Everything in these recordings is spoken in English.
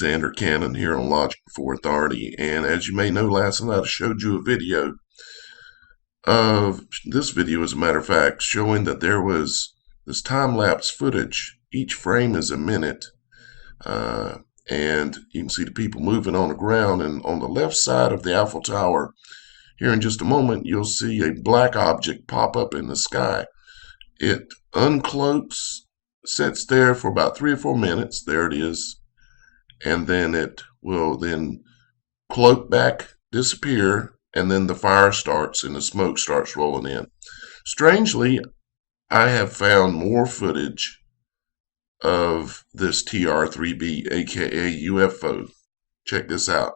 Xander Cannon here on Logic Before Authority, and as you may know, last night I showed you a video of this video, as a matter of fact, showing that there was this time-lapse footage. Each frame is a minute, uh, and you can see the people moving on the ground. And on the left side of the Eiffel Tower, here in just a moment, you'll see a black object pop up in the sky. It uncloaks, sits there for about 3 or 4 minutes. There it is. And then it will then cloak back, disappear, and then the fire starts and the smoke starts rolling in. Strangely, I have found more footage of this TR3B, aka UFO. Check this out.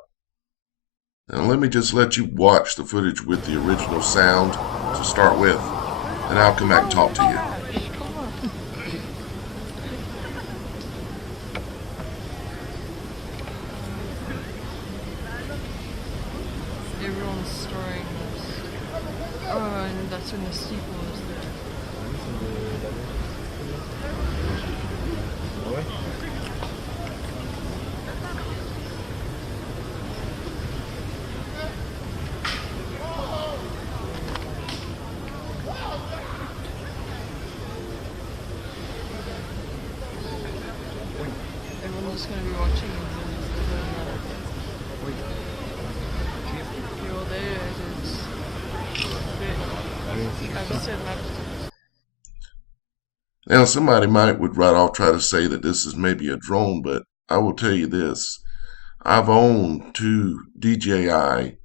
Now let me just let you watch the footage with the original sound to start with, and I'll come back and talk to you. Everyone's storing this. Oh, and that's when the steeple is there. Everyone's just gonna be watching and then okay, well there it is. I've said that. Now, somebody would right off try to say that this is maybe a drone, but I will tell you this. I've owned two DJI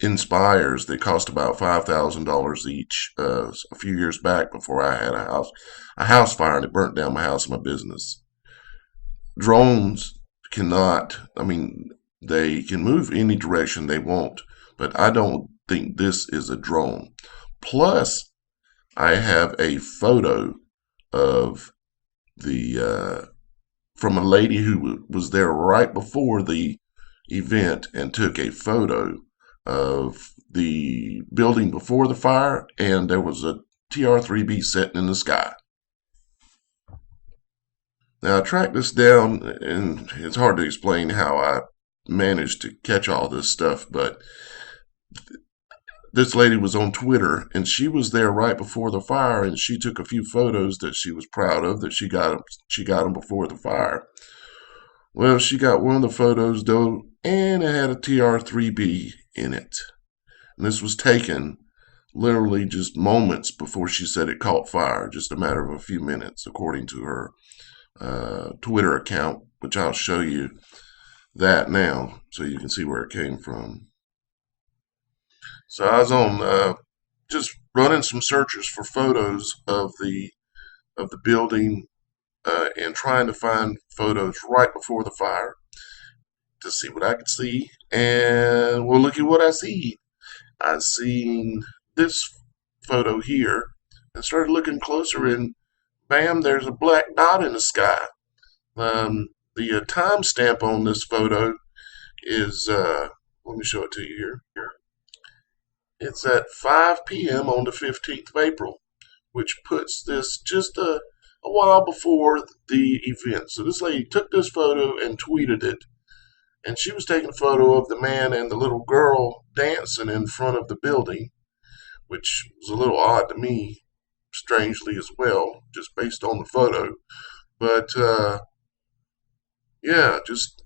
Inspires. They cost about $5,000 each a few years back before I had a house fire, and it burnt down my house and my business. Drones cannot, they can move any direction they want, but I don't think this is a drone. Plus, I have a photo of the from a lady who was there right before the event and took a photo of the building before the fire, and there was a TR3B sitting in the sky. Now I tracked this down, and it's hard to explain how I managed to catch all this stuff, but this lady was on Twitter, and she was there right before the fire, and she took a few photos that she was proud of that she got them before the fire. Well, she got one of the photos though, and it had a TR3B in it. And this was taken literally just moments before she said it caught fire, just a matter of a few minutes, according to her Twitter account, which I'll show you that now so you can see where it came from. So I was on just running some searches for photos of the building and trying to find photos right before the fire to see what I could see. And well, look at what I see. I seen this photo here and started looking closer, and bam, there's a black dot in the sky. The timestamp on this photo is, let me show it to you here. It's at 5 p.m. on the 15th of April, which puts this just a while before the event. So this lady took this photo and tweeted it. And she was taking a photo of the man and the little girl dancing in front of the building, which was a little odd to me, strangely as well, just based on the photo. But yeah, just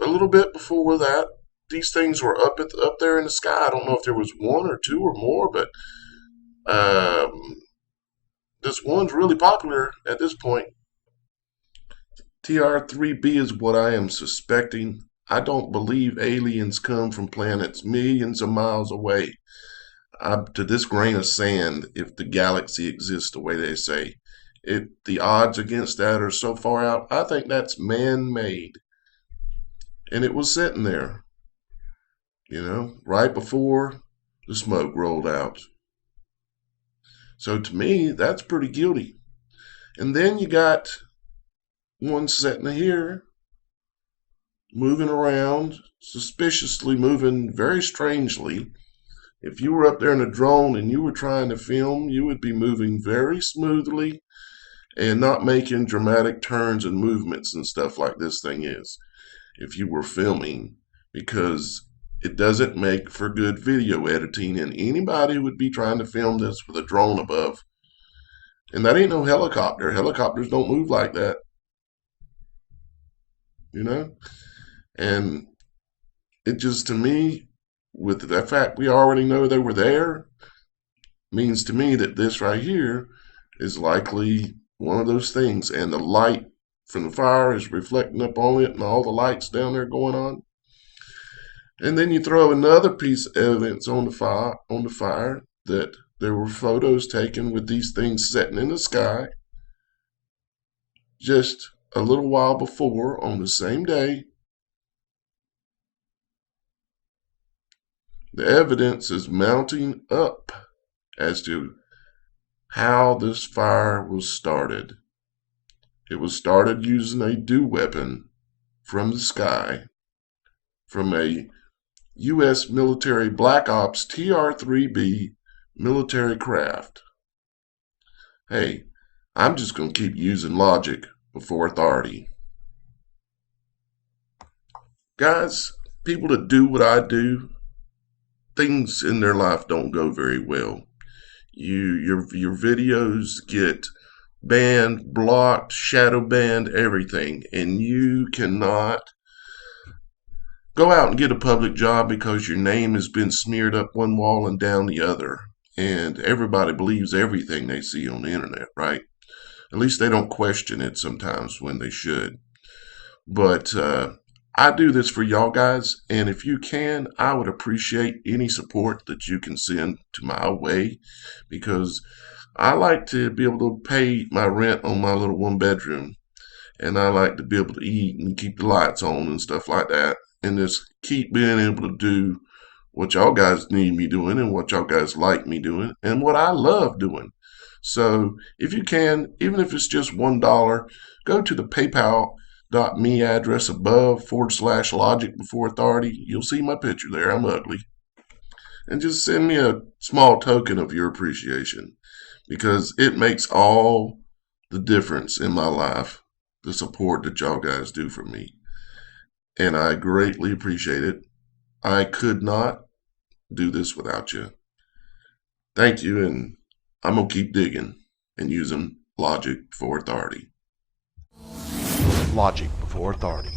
a little bit before that, these things were up there in the sky. I don't know if there was one or two or more, but um, this one's really popular at this point. TR3B is what I am suspecting. I don't believe aliens come from planets millions of miles away. To this grain of sand, if the galaxy exists the way they say, the odds against that are so far out. I think that's man-made. And it was sitting there, right before the smoke rolled out. So to me, that's pretty guilty. And then you got one sitting here, moving around, suspiciously moving very strangely. If you were up there in a drone and you were trying to film, you would be moving very smoothly and not making dramatic turns and movements and stuff like this thing is if you were filming, because it doesn't make for good video editing, and anybody would be trying to film this with a drone above. And that ain't no helicopter. Helicopters don't move like that, you know? And it just, to me, with the fact we already know they were there, means to me that this right here is likely one of those things. And the light from the fire is reflecting up on it, and all the lights down there going on. And then you throw another piece of evidence on the fire that there were photos taken with these things setting in the sky just a little while before on the same day. The evidence is mounting up as to how this fire was started. It was started using a dew weapon from the sky, from a U.S. military Black Ops TR-3B military craft. Hey, I'm just going to keep using logic before authority. Guys, people that do what I do, things in their life don't go very well. Your videos get banned, blocked, shadow banned, everything, and you cannot go out and get a public job because your name has been smeared up one wall and down the other. And everybody believes everything they see on the internet, right? At least they don't question it sometimes when they should. But I do this for y'all guys, and if you can, I would appreciate any support that you can send to my way, because I like to be able to pay my rent on my little one bedroom, and I like to be able to eat and keep the lights on and stuff like that, and just keep being able to do what y'all guys need me doing and what y'all guys like me doing and what I love doing. So if you can, even if it's just $1, go to the PayPal.me address above /logic before authority. You'll see my picture there. I'm ugly. And just send me a small token of your appreciation, because it makes all the difference in my life, the support that y'all guys do for me. And I greatly appreciate it. I could not do this without you. Thank you, and I'm going to keep digging and using logic before authority. Logic before authority.